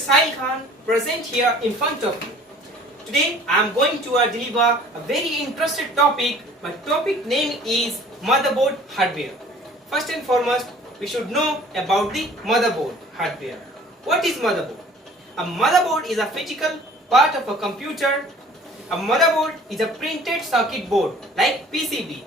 Sahil Khan, present here in front of you. Today I am going to deliver a very interesting topic. My topic name is motherboard hardware. First and foremost, we should know about the motherboard hardware. What is motherboard? A motherboard is a physical part of a computer. A motherboard is a printed circuit board like PCB.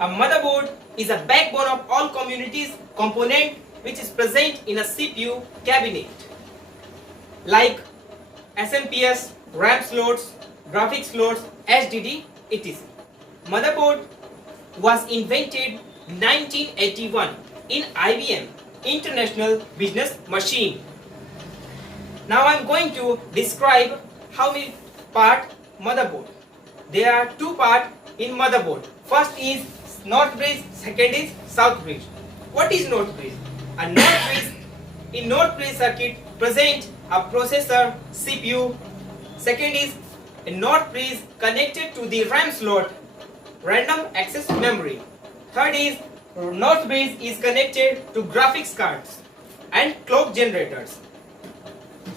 A motherboard is a backbone of all component which is present in a CPU cabinet like SMPS, RAM slots, graphics slots, HDD, etc. Motherboard was invented in 1981 in IBM International Business Machine. Now I am going to describe how many part motherboard. There are two parts in motherboard. First is north bridge, second is south bridge. What is north bridge? A north bridge, in north bridge circuit present a processor, CPU. Second is a north bridge connected to the RAM slot, random access memory. Third is north bridge is connected to graphics cards and clock generators.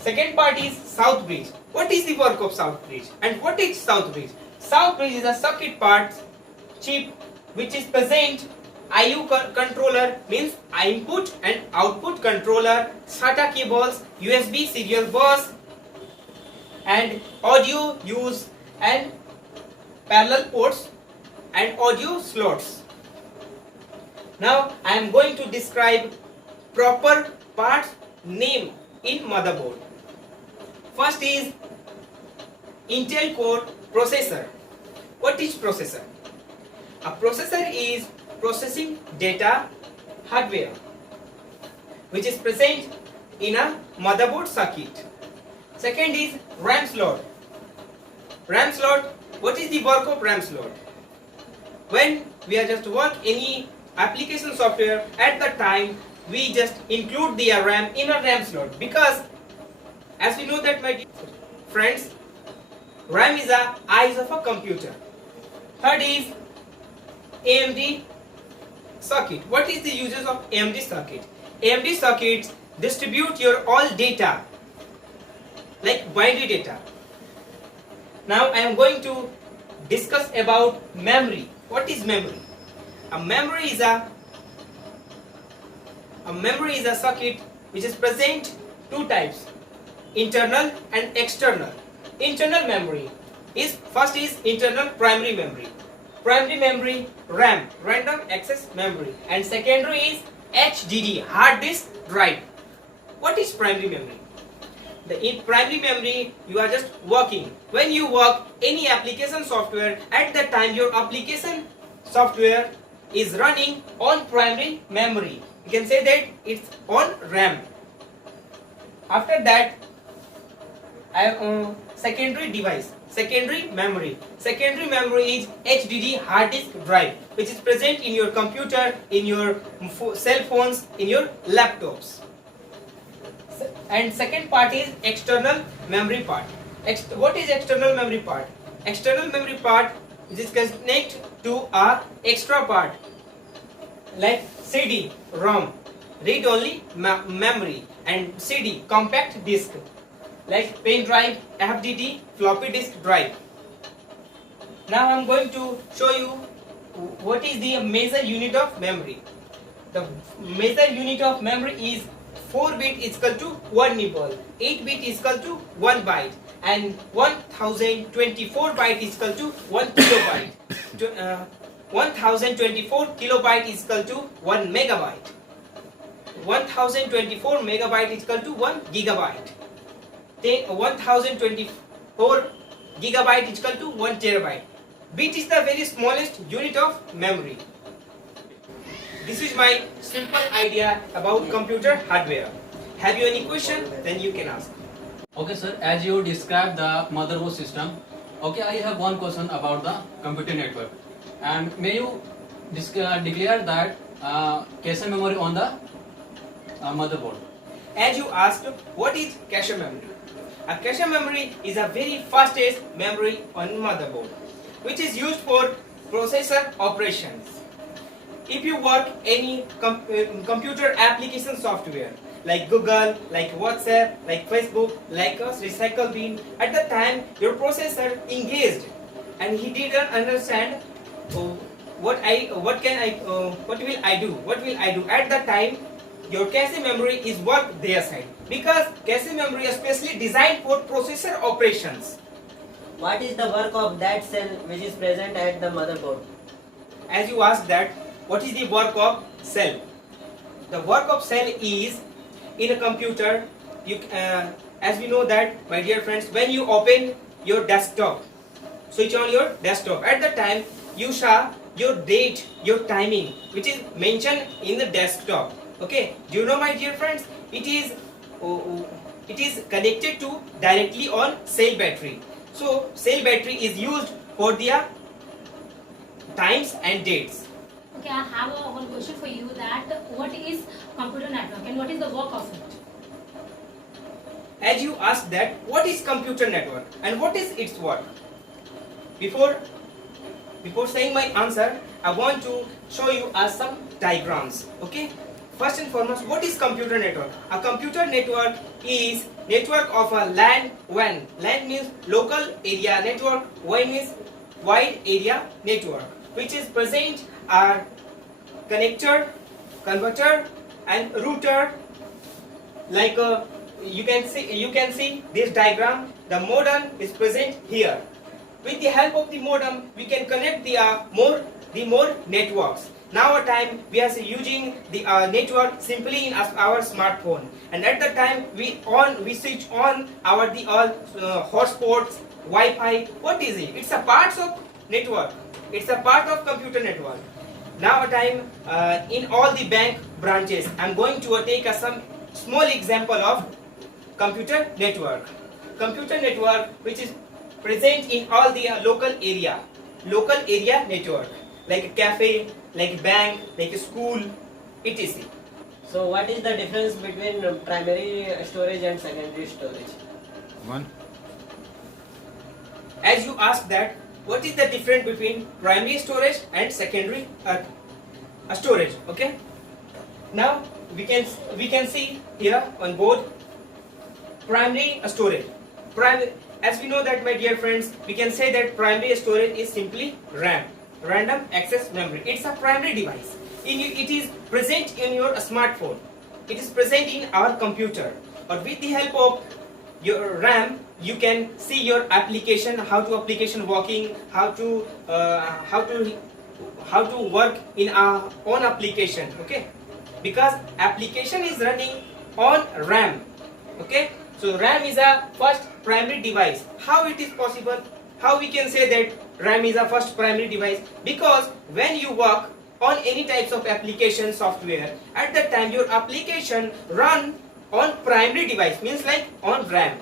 Second part is south bridge. What is the work of south bridge and what is south bridge? South bridge is a circuit part chip which is present IO controller, means input and output controller, SATA cables, USB serial bus and audio use and parallel ports and audio slots. Now I am going to describe proper parts name in motherboard. First is Intel Core processor. What is processor? A processor is processing data hardware which is present in a motherboard circuit. Second is RAM slot. RAM slot, what is the work of RAM slot? When we are just work any application software, at the time we just include the RAM in a RAM slot, because as we know that, my dear friends, RAM is the eyes of a computer. Third is AMD circuit. What is the uses of AMD circuit? AMD circuits distribute your all data like binary data. Now I am going to discuss about memory. What is memory? A memory is a circuit which is present two types, internal and external. Internal memory is first is internal primary memory. Primary memory, RAM, random access memory, and secondary is HDD, hard disk drive. What is primary memory? In primary memory you are just working. When you work any application software, at that time your application software is running on primary memory. You can say that it's on RAM. After that, secondary device, secondary memory. Secondary memory is HDD, hard disk drive, which is present in your computer, in your cell phones, in your laptops. And second part is external memory part. What is external memory part? External memory part is connected to a extra part like CD, ROM, read-only memory, and CD, compact disc, like pen drive, FDD, floppy disk drive. Now I am going to show you what is the major unit of memory. The major unit of memory is 4-bit is equal to 1 nibble, 8-bit is equal to 1 byte, and 1024 byte is equal to 1 kilobyte. 1024 kilobyte is equal to 1 megabyte. 1024 megabyte is equal to 1 gigabyte. 1024 gigabyte is equal to 1 terabyte. Bit is the very smallest unit of memory. This is my simple idea about computer hardware. Have you any question? Then you can ask. Okay sir, as you described the motherboard system, okay, I have one question about the computer network. And may you declare that cache memory on the motherboard? As you asked, what is cache memory? A cache memory is a very fastest memory on motherboard, which is used for processor operations. If you work any computer application software like Google, like WhatsApp, like Facebook, like a recycle bin. At the time, your processor engaged, and he didn't understand what will I do? What will I do? At the time, your cache memory is work their side, because cache memory is specially designed for processor operations. What is the work of that cell which is present at the motherboard? As you asked that, what is the work of cell? The work of cell is, in a computer, as we know that, my dear friends, when you open your desktop, switch on your desktop, at the time you saw your date, your timing, which is mentioned in the desktop. Okay, do you know, my dear friends, it is connected to directly on cell battery. So cell battery is used for their times and dates. Okay, I have one question for you, that what is computer network and what is the work of it? As you asked that, what is computer network and what is its work? Before saying my answer, I want to show you some diagrams. Okay. First and foremost, what is computer network? A computer network is network of a LAN WAN. LAN means local area network. WAN means wide area network, which is present are connector, converter, and router. Like you can see this diagram. The modem is present here. With the help of the modem, we can connect the more networks. Now a time we are using the network simply in our smartphone, and at the time we switch on our hotspots, Wi-Fi. What is it? It's a part of network. It's a part of computer network. Now a time in all the bank branches, I'm going to take some small example of computer network. Computer network which is present in all the local area network, like a cafe, like a bank, like a school, etc. So what is the difference between primary storage and secondary storage? One. As you asked that, what is the difference between primary storage and secondary storage? Okay. Now we can see here on board primary storage. As we know that, my dear friends, we can say that primary storage is simply RAM, random access memory. It's a primary device. It is present in your smartphone. It is present in our computer. Or with the help of your RAM, you can see your application, how to application working, how to work in our own application. Okay, because application is running on RAM. Okay, so RAM is a first primary device. How it is possible? How we can say that RAM is a first primary device? Because when you work on any types of application software, at that time your application run on primary device, means like on RAM.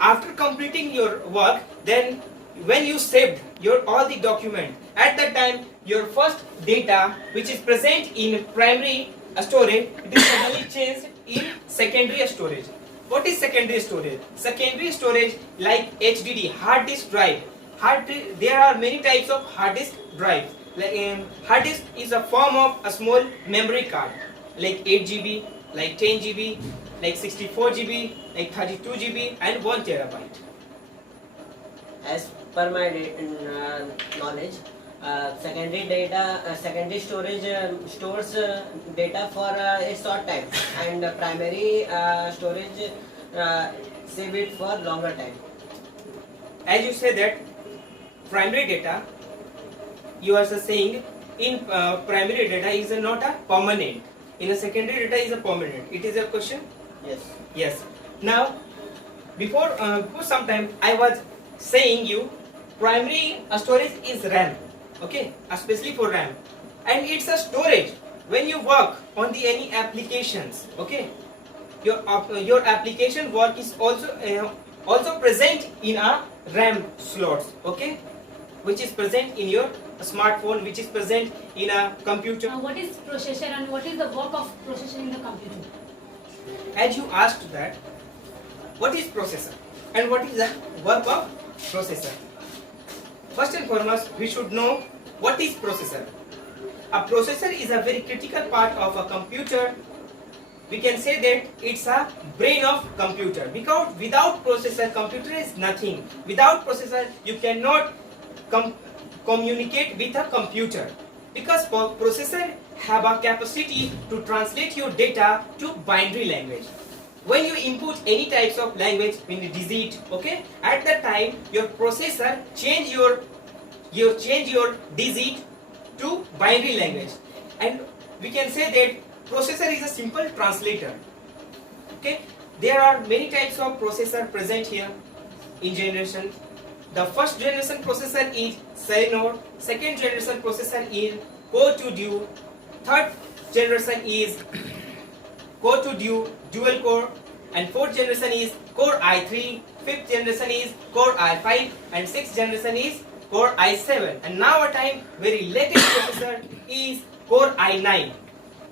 After completing your work, then when you saved your all the document, at that time your first data which is present in primary storage, it is suddenly changed in secondary storage. What is secondary storage? Secondary storage like HDD, hard disk drive. There are many types of hard disk drives. Like, hard disk is a form of a small memory card, like 8 GB, like 10 GB, like 64 GB, like 32 GB, and 1 terabyte. As per my knowledge, secondary storage stores data for a short time, and primary storage save it for longer time. As you say that primary data, you are saying in primary data is not a permanent. In a secondary data is a permanent. It is a question. Yes. Yes. Now, before some time I was saying you primary storage is RAM. Okay, especially for RAM, and it's a storage when you work on the any applications. Okay, your application work is also present in a RAM slots. Okay, which is present in your smartphone, which is present in a computer. What is processor and what is the work of processor in the computer? As you asked that, what is processor and what is the work of processor? First and foremost, we should know what is processor. A processor is a very critical part of a computer we can say that it's a brain of computer, because without processor, computer is nothing. Without processor, you cannot communicate with a computer, because processor have a capacity to translate your data to binary language. When you input any types of language in a digit, okay, at that time your processor change your digit to binary language, and we can say that processor is a simple translator. Okay, there are many types of processor present here in generation. The first generation processor is Selenor, second generation processor is Core 2 Duo, third generation is Core 2 Duo dual core, and fourth generation is Core i3, fifth generation is Core i5, and sixth generation is Core i7, and now our time very latest processor is Core i9.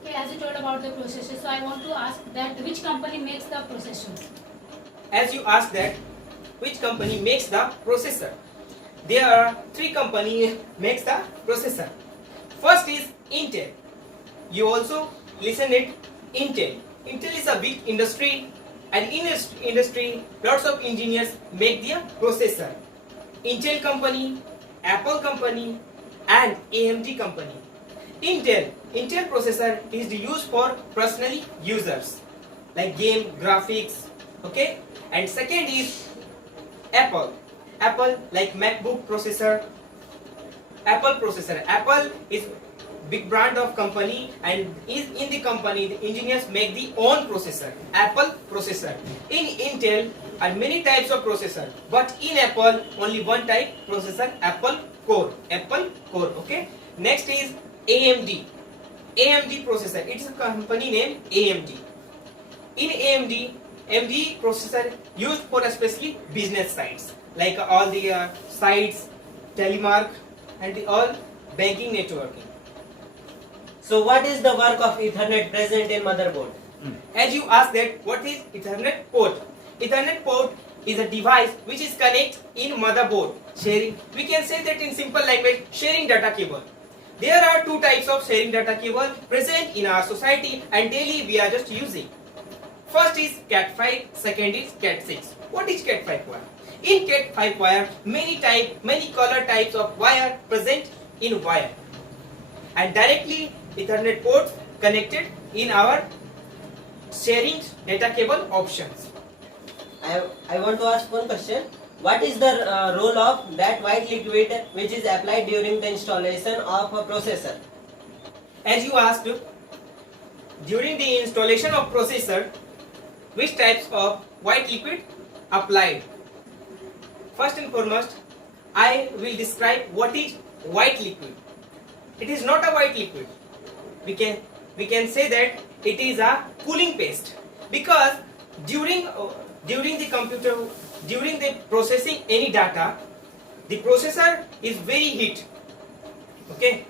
Okay, as you told about the processor, so I want to ask that which company makes the processor? As you asked that which company makes the processor, there are three companies makes the processor. First is Intel. You also listen it, Intel. Intel is a big industry, and in this industry lots of engineers make their processor. Intel company, Apple company, and AMD company. Intel processor is used for personal users like game, graphics, okay. And second is Apple like MacBook processor, Apple processor. Apple is big brand of company, and is in the company the engineers make the own processor, Apple processor. In Intel are many types of processor, but in Apple only one type processor, Apple core, okay. Next is AMD processor. It is a company name AMD. In AMD processor used for especially business sites like all the sites, telemark, and all banking networking. So what is the work of Ethernet present in motherboard? As you asked that what is Ethernet port? Ethernet port is a device which is connect in motherboard sharing. We can say that in simple language, sharing data cable. There are two types of sharing data cable present in our society, and daily we are just using. First is Cat5, second is Cat6. What is Cat5 wire? In Cat5 wire, many color types of wire present in wire, and directly Ethernet ports connected in our sharing data cable options. I want to ask one question. What is the role of that white liquid which is applied during the installation of a processor? As you asked, during the installation of processor, which types of white liquid applied? First and foremost, I will describe what is white liquid. It is not a white liquid. We can say that it is a cooling paste, because during the processing any data, the processor is very heat. Okay,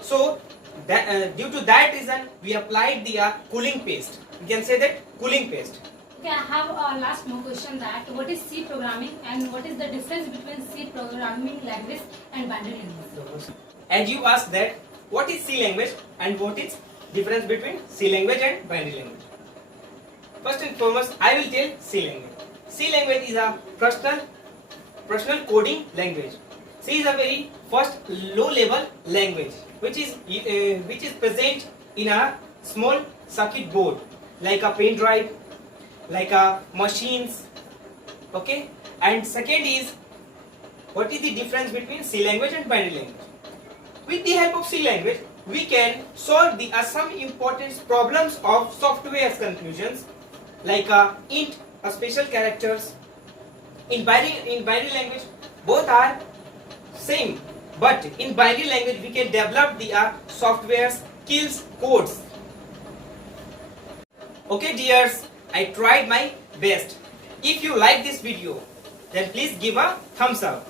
so that due to that reason we applied the cooling paste. We can say that cooling paste. Okay, I have a last more question, that what is C programming and what is the difference between C programming language and binary language? As you asked that what is C language and what is difference between C language and binary language. First and foremost, I will tell C language. C language is a personal coding language. C is a very first low level language which is present in a small circuit board like a pen drive, like a machines, okay. And second is, what is the difference between C language and binary language? With the help of C language, we can solve the some important problems of software confusions like int, special characters. In binary language, both are same, but in binary language we can develop the softwares, skills, codes. Okay dears, I tried my best. If you like this video, then please give a thumbs up,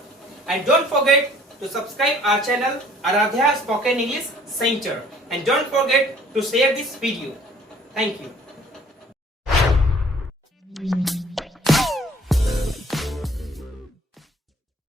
and don't forget to subscribe our channel Aradhya Spoken English Center, and don't forget to share this video. Thank you.